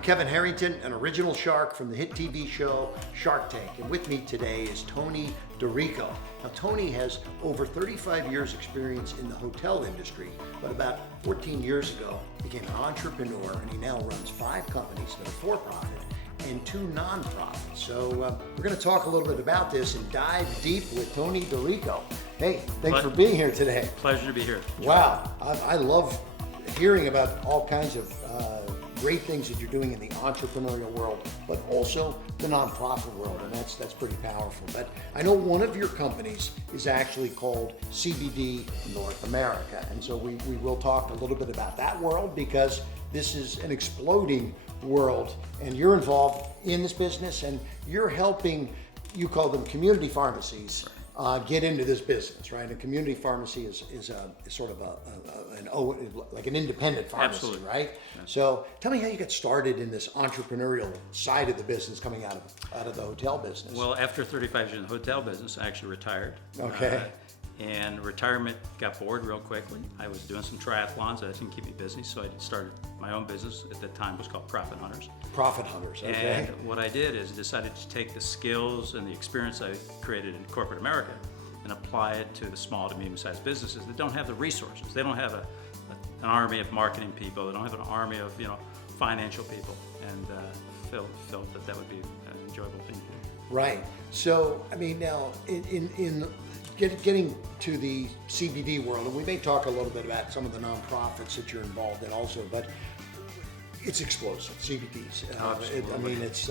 I'm Kevin Harrington, an original shark from the hit TV show Shark Tank, and with me today is Tony DiRico. Now, Tony has over 35 years experience in the hotel industry, but about 14 years ago became an entrepreneur, and he now runs 5 companies that are for-profit and 2 non-profit. So we're going to talk a little bit about this and dive deep with Tony DiRico. Hey, thanks for being here today. Pleasure to be here. Wow, I love hearing about all kinds of great things that you're doing in the entrepreneurial world, but also the nonprofit world, and that's pretty powerful. But I know one of your companies is actually called CBD North America, and so we will talk a little bit about that world because this is an exploding world, and you're involved in this business, and you're helping, you call them community pharmacies, get into this business, right? A community pharmacy is sort of like an independent pharmacy, Absolutely. right? Yeah. So tell me how you got started in this entrepreneurial side of the business, coming out of the hotel business. Well, after 35 years in the hotel business, I actually retired. Okay. And retirement got bored real quickly. I was doing some triathlons that didn't keep me busy, so I started my own business. At that time, it was called Profit Hunters. Profit Hunters, okay. And what I did is decided to take the skills and the experience I created in corporate America and apply it to the small to medium-sized businesses that don't have the resources. They don't have an army of marketing people. They don't have an army of financial people, and felt that would be an enjoyable thing to do. Right. So, I mean, now in getting to the CBD world, and we may talk a little bit about some of the nonprofits that you're involved in also, but it's explosive, CBDs. I mean, it's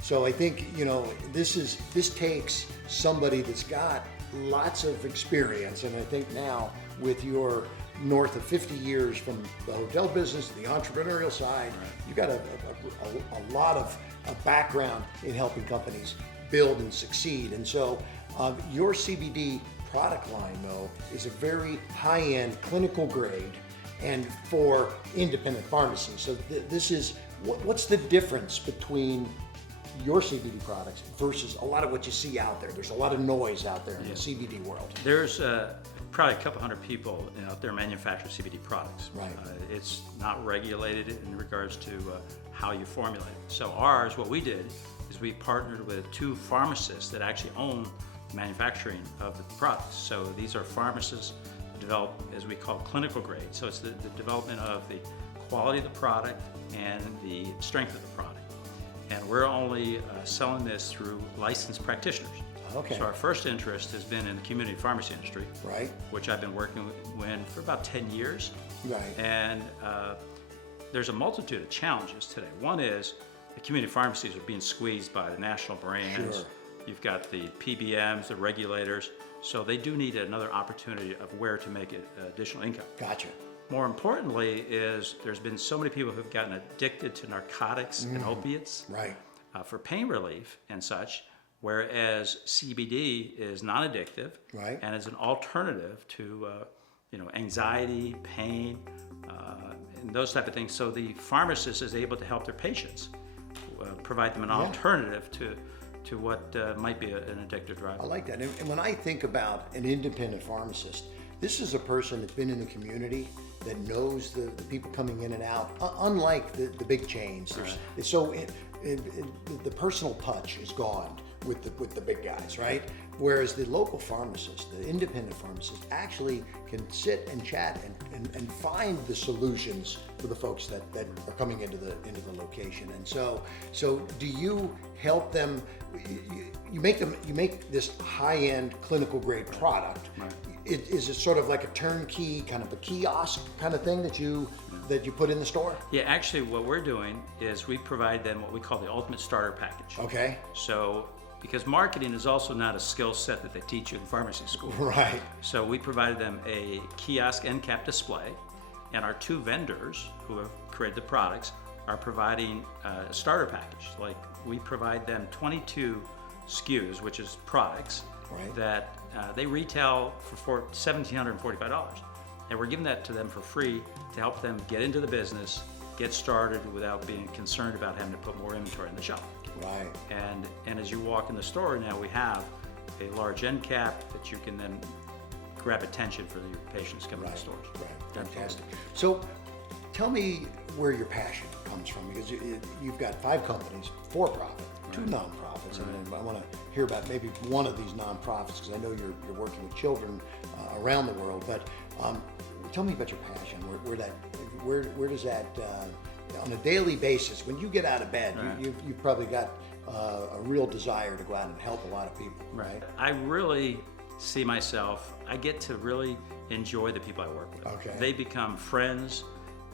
so I think this takes somebody that's got lots of experience, and I think now with your north of 50 years from the hotel business, the entrepreneurial side, you've got a lot of background in helping companies build and succeed. And so your CBD product line, though, is a very high-end clinical grade and for independent pharmacies. So this is, what's the difference between your CBD products versus a lot of what you see out there? There's a lot of noise out there in the CBD world. There's probably a couple hundred people out there manufacture CBD products. Right. It's not regulated in regards to how you formulate it. So ours, what we did is we partnered with 2 pharmacists that actually own manufacturing of the products. So these are pharmacists develop, as we call, clinical grade. So it's the development of the quality of the product and the strength of the product. And we're only selling this through licensed practitioners. Okay. So our first interest has been in the community pharmacy industry, Right. which I've been working with for about 10 years. Right. And there's a multitude of challenges today. One is the community pharmacies are being squeezed by the national brands. Sure. You've got the PBMs, the regulators, so they do need another opportunity of where to make it additional income. Gotcha. More importantly is there's been so many people who've gotten addicted to narcotics and opiates Right. for pain relief and such, whereas CBD is non-addictive Right. and is an alternative to anxiety, pain, and those type of things. So the pharmacist is able to help their patients, provide them an alternative to what might be an addictive drug. I like that. And when I think about an independent pharmacist, this is a person that's been in the community, that knows the people coming in and out, unlike the big chains. It's so the personal touch is gone with the big guys, right? Whereas the local pharmacist, the independent pharmacist, actually can sit and chat and find the solutions for the folks that are coming into the location. And so do you help them? You make this high-end clinical grade product. Right. Is it sort of like a turnkey, kind of a kiosk kind of thing that you put in the store? Yeah, actually what we're doing is we provide them what we call the ultimate starter package. Okay. So, because marketing is also not a skill set that they teach you in pharmacy school. Right. So we provided them a kiosk end cap display, and our 2 vendors who have created the products are providing a starter package. Like, we provide them 22 SKUs, which is products, that they retail for $1,745. And we're giving that to them for free to help them get into the business, get started without being concerned about having to put more inventory in the shelf. Right. And as you walk in the store now, we have a large end cap that you can then grab attention for your patients coming to the stores. Right. Fantastic. So tell me where your passion comes from, because you've got 5 companies, for-profit, 2 nonprofits, and I want to hear about maybe one of these nonprofits, because I know you're working with children around the world. But tell me about your passion. Where does that on a daily basis, when you get out of bed, you've probably got a real desire to go out and help a lot of people, right? I really see myself, I get to really enjoy the people I work with. Okay. They become friends,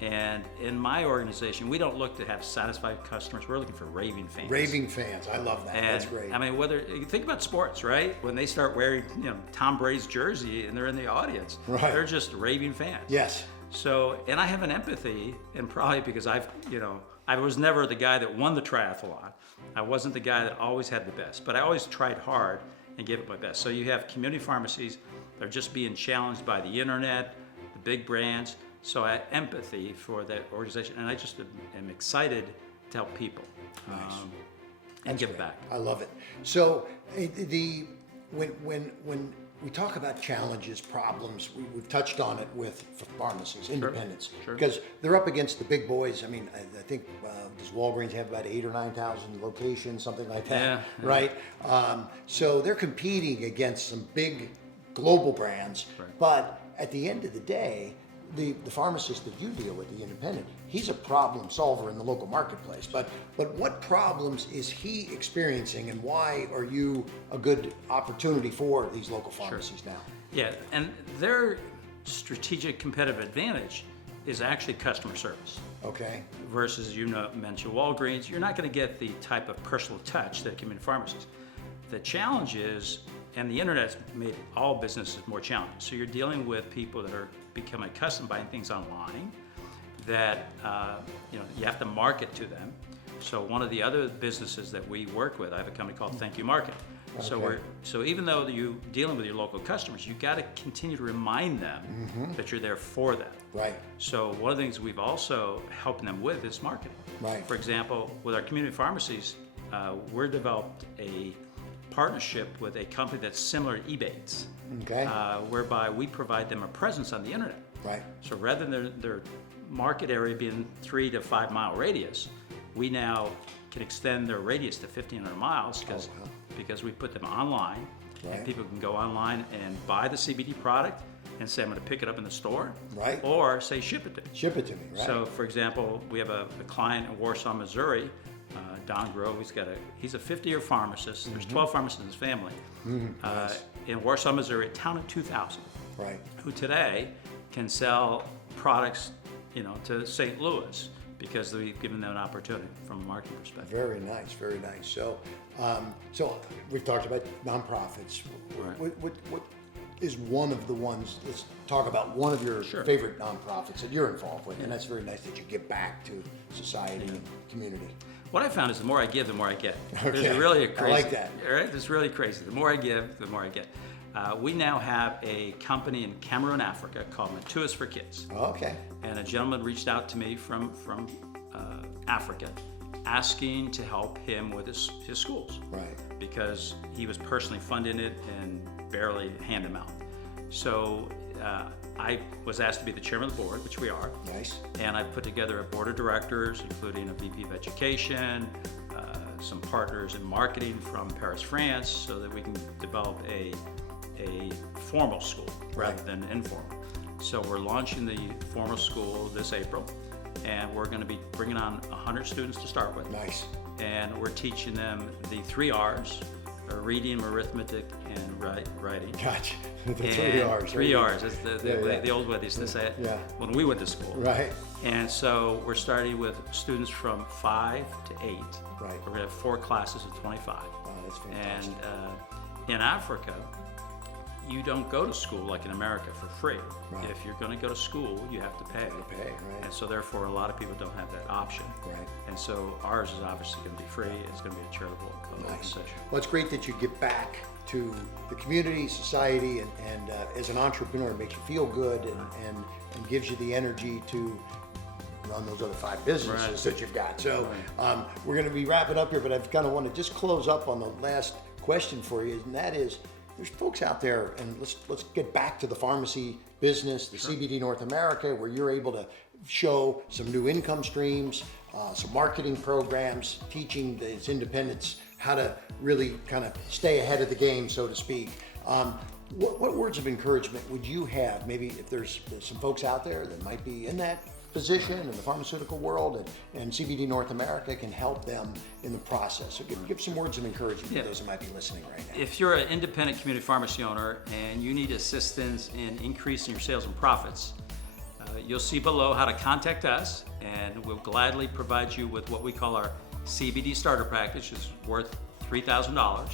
and in my organization, we don't look to have satisfied customers, we're looking for raving fans. Raving fans, I love that. And, That's great. I mean, whether you think about sports, right? When they start wearing, Tom Brady's jersey and they're in the audience, they're just raving fans. Yes. So, and I have an empathy, and probably because I was never the guy that won the triathlon. I wasn't the guy that always had the best, but I always tried hard and gave it my best. So you have community pharmacies, they're just being challenged by the internet, the big brands. So I have empathy for that organization, and I just am excited to help people and give back. I love it. So when we talk about challenges, problems, we've touched on it with pharmacies, independents, because they're up against the big boys. I mean, I think does Walgreens have about 8,000 or 9,000 locations, something like that, right? So they're competing against some big global brands, but at the end of the day, the pharmacist that you deal with, the independent, he's a problem solver in the local marketplace. But what problems is he experiencing, and why are you a good opportunity for these local pharmacies now? Yeah, and their strategic competitive advantage is actually customer service. Okay. Versus, mentioned Walgreens, you're not going to get the type of personal touch that community pharmacies. The challenge is, and the internet's made all businesses more challenging. So you're dealing with people that are becoming accustomed to buying things online, that you have to market to them. So one of the other businesses that we work with, I have a company called Thank You Market. Okay. So even though you're dealing with your local customers, you got to continue to remind them that you're there for them. Right. So one of the things we've also helped them with is marketing. Right. For example, with our community pharmacies, we've developed a partnership with a company that's similar to Ebates, whereby we provide them a presence on the internet. Right. So rather than their market area being 3 to 5 mile radius, we now can extend their radius to 1,500 miles because we put them online, and people can go online and buy the CBD product and say, I'm going to pick it up in the store, or say, ship it to me. Ship it to me, right? So, for example, we have a client in Warsaw, Missouri, Don Grove. He's a 50-year pharmacist. There's 12 pharmacists in his family. In Warsaw, Missouri, a town of 2,000, who today can sell products, to St. Louis, because we've given them an opportunity from a marketing perspective. Very nice, very nice. So, we've talked about nonprofits. What is one of the ones? Let's talk about one of your favorite nonprofits that you're involved with, and that's very nice that you give back to society and community. What I found is the more I give, the more I get. There's really a crazy. I like that. Right? It's really crazy. The more I give, the more I get. We now have a company in Cameroon, Africa, called Matuas for Kids. Okay. And a gentleman reached out to me from Africa, asking to help him with his schools. Right. Because he was personally funding it and barely hand them out. So I was asked to be the chairman of the board, which we are. Nice. And I put together a board of directors, including a VP of education, some partners in marketing from Paris, France, so that we can develop a formal school rather than informal. So we're launching the formal school this April, and we're going to be bringing on 100 students to start with. Nice. And we're teaching them the 3 R's, reading, arithmetic, and writing. Gotcha. The 3 R's. 3 R's. That's the old way they used to say it when we went to school. Right. And so we're starting with students from 5 to 8. Right. We're going to have 4 classes of 25. Wow, that's fantastic. And in Africa, you don't go to school like in America for free. Right. If you're going to go to school, you have to pay. And so therefore, a lot of people don't have that option. Right. And so ours is obviously going to be free. It's going to be a charitable session. Well, it's great that you give back to the community, society, and as an entrepreneur, it makes you feel good and gives you the energy to run those other 5 businesses that you've got. So we're going to be wrapping up here, but I kind of want to just close up on the last question for you, and that is, there's folks out there, and let's get back to the pharmacy business, the CBD North America, where you're able to show some new income streams. some marketing programs, teaching these independents how to really kind of stay ahead of the game, so to speak. What words of encouragement would you have? Maybe if there's some folks out there that might be in that position in the pharmaceutical world, and CBD North America can help them in the process. So give some words of encouragement to those that might be listening right now. If you're an independent community pharmacy owner and you need assistance in increasing your sales and profits, you'll see below how to contact us, and we'll gladly provide you with what we call our CBD starter package, which is worth $3,000.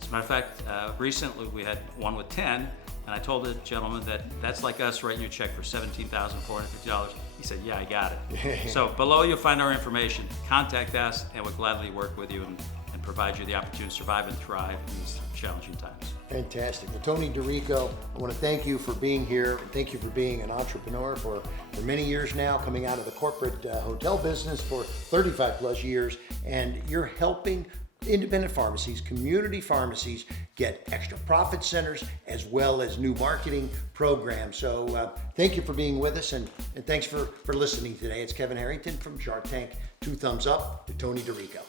As a matter of fact, recently we had one with 10, and I told the gentleman that that's like us writing you a check for $17,450. He said, yeah, I got it. So below you'll find our information. Contact us, and we'll gladly work with you and provide you the opportunity to survive and thrive in these challenging times. Fantastic. Well, Tony DiRico, I want to thank you for being here. Thank you for being an entrepreneur for many years now, coming out of the corporate hotel business for 35 plus years, and you're helping independent pharmacies, community pharmacies, get extra profit centers as well as new marketing programs. So thank you for being with us, and thanks for listening today. It's Kevin Harrington from Shark Tank. 2 thumbs up to Tony DiRico.